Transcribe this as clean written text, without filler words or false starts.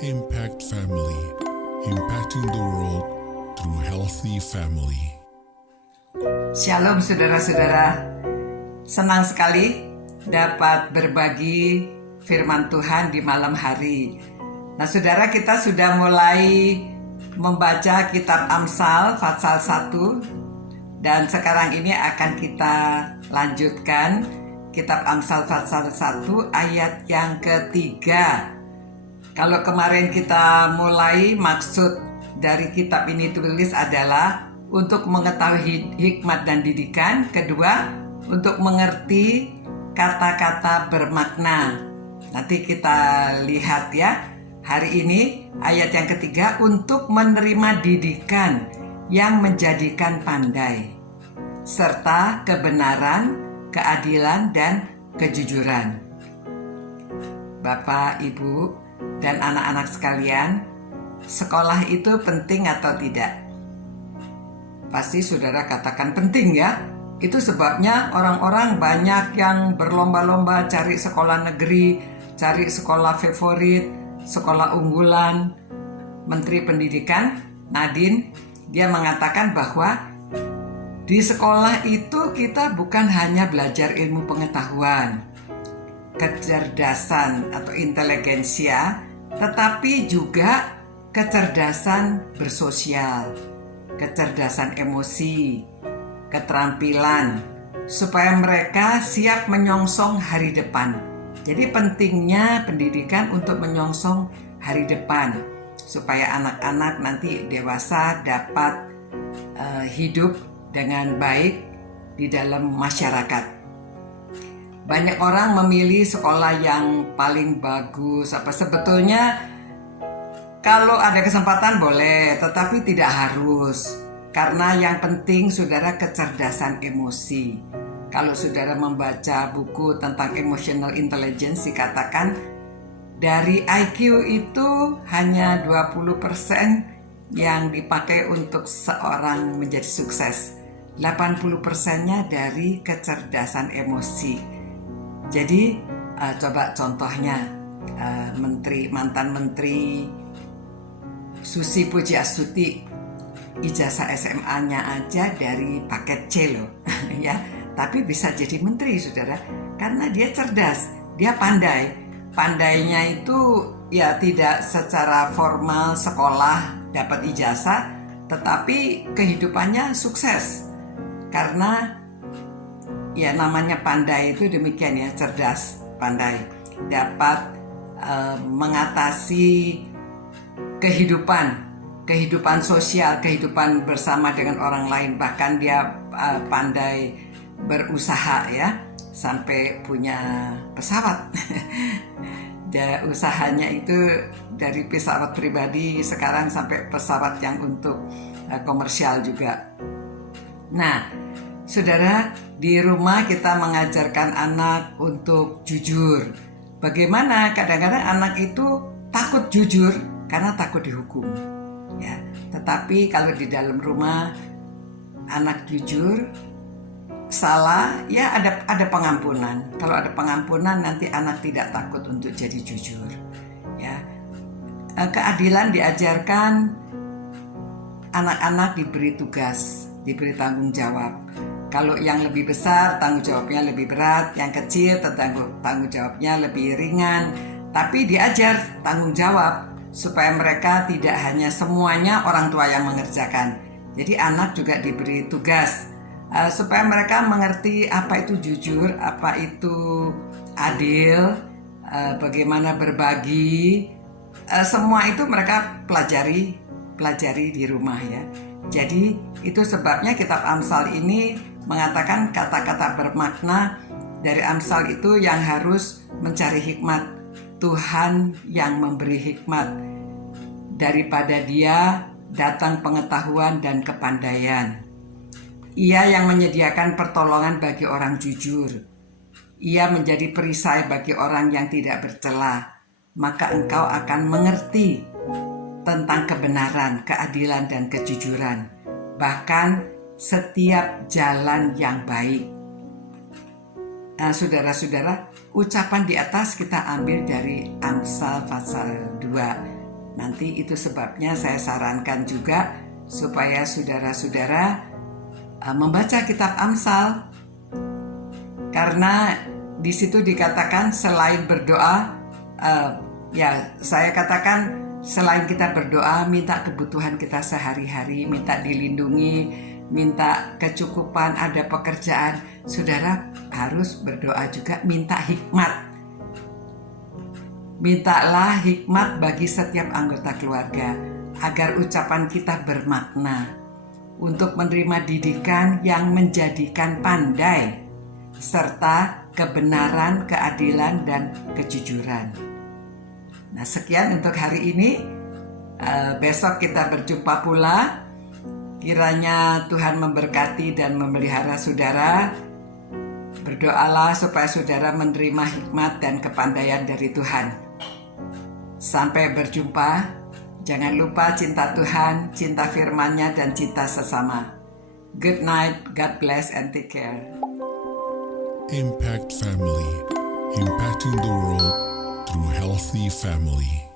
Impact Family, impacting the world through healthy family. Shalom saudara-saudara, senang sekali dapat berbagi firman Tuhan di malam hari. Nah saudara, kita sudah mulai membaca kitab Amsal pasal 1 dan sekarang ini akan kita lanjutkan kitab Amsal pasal 1 ayat yang ketiga. Kalau kemarin kita mulai, maksud dari kitab ini tulis adalah untuk mengetahui hikmat dan didikan. Kedua, untuk mengerti kata-kata bermakna. Nanti kita lihat ya. Hari ini ayat yang ketiga, untuk menerima didikan yang menjadikan pandai, serta kebenaran, keadilan, dan kejujuran. Bapak, Ibu, dan anak-anak sekalian, sekolah itu penting atau tidak? Pasti saudara katakan penting ya. Itu sebabnya orang-orang banyak yang berlomba-lomba cari sekolah negeri, cari sekolah favorit, sekolah unggulan. Menteri Pendidikan Nadine, dia mengatakan bahwa di sekolah itu kita bukan hanya belajar ilmu pengetahuan, kecerdasan atau inteligensia, tetapi juga kecerdasan bersosial, kecerdasan emosi, keterampilan, supaya mereka siap menyongsong hari depan. Jadi pentingnya pendidikan untuk menyongsong hari depan, supaya anak-anak nanti dewasa dapat hidup dengan baik di dalam masyarakat. Banyak orang memilih sekolah yang paling bagus. Sebetulnya kalau ada kesempatan boleh, tetapi tidak harus. Karena yang penting saudara kecerdasan emosi. Kalau saudara membaca buku tentang emotional intelligence, dikatakan dari IQ itu hanya 20% yang dipakai untuk seorang menjadi sukses. 80%-nya dari kecerdasan emosi. Jadi coba contohnya mantan menteri Susi Pujiastuti, ijazah SMA-nya aja dari paket C loh ya, tapi bisa jadi menteri saudara, karena dia cerdas, dia pandai. Pandainya itu ya tidak secara formal sekolah dapat ijazah, tetapi kehidupannya sukses karena ya namanya pandai itu demikian ya, cerdas, pandai, dapat mengatasi kehidupan sosial, kehidupan bersama dengan orang lain. Bahkan dia pandai berusaha ya, sampai punya pesawat. Dia usahanya itu dari pesawat pribadi sekarang sampai pesawat yang untuk komersial juga. Nah, saudara, di rumah kita mengajarkan anak untuk jujur. Bagaimana kadang-kadang anak itu takut jujur karena takut dihukum. Ya, tetapi kalau di dalam rumah anak jujur, salah ya ada pengampunan. Kalau ada pengampunan nanti anak tidak takut untuk jadi jujur. Ya, keadilan diajarkan, anak-anak diberi tugas, diberi tanggung jawab. Kalau yang lebih besar tanggung jawabnya lebih berat, yang kecil tanggung jawabnya lebih ringan. Tapi diajar tanggung jawab supaya mereka tidak hanya semuanya orang tua yang mengerjakan. Jadi anak juga diberi tugas supaya mereka mengerti apa itu jujur, apa itu adil, bagaimana berbagi. Semua itu mereka pelajari di rumah ya. Jadi itu sebabnya kitab Amsal ini mengatakan kata-kata bermakna. Dari Amsal itu yang harus mencari hikmat. Tuhan yang memberi hikmat. Daripada Dia datang pengetahuan dan kepandaian. Ia yang menyediakan pertolongan bagi orang jujur. Ia menjadi perisai bagi orang yang tidak bercela. Maka engkau akan mengerti tentang kebenaran, keadilan, dan kejujuran. Bahkan setiap jalan yang baik. Nah, saudara-saudara, ucapan di atas kita ambil dari Amsal pasal 2 Nanti itu sebabnya saya sarankan juga supaya saudara-saudara membaca kitab Amsal, karena di situ dikatakan selain berdoa, ya saya katakan selain kita berdoa, minta kebutuhan kita sehari-hari, minta dilindungi, minta kecukupan, ada pekerjaan, saudara harus berdoa juga minta hikmat. Mintalah hikmat bagi setiap anggota keluarga agar ucapan kita bermakna untuk menerima didikan yang menjadikan pandai serta kebenaran, keadilan, dan kejujuran. Nah, sekian untuk hari ini. Besok kita berjumpa pula. Kiranya Tuhan memberkati dan memelihara saudara. Berdoalah supaya saudara menerima hikmat dan kepandaian dari Tuhan. Sampai berjumpa. Jangan lupa cinta Tuhan, cinta firman-Nya, dan cinta sesama. Good night, God bless, and take care. Impact Family, impacting the world through healthy family.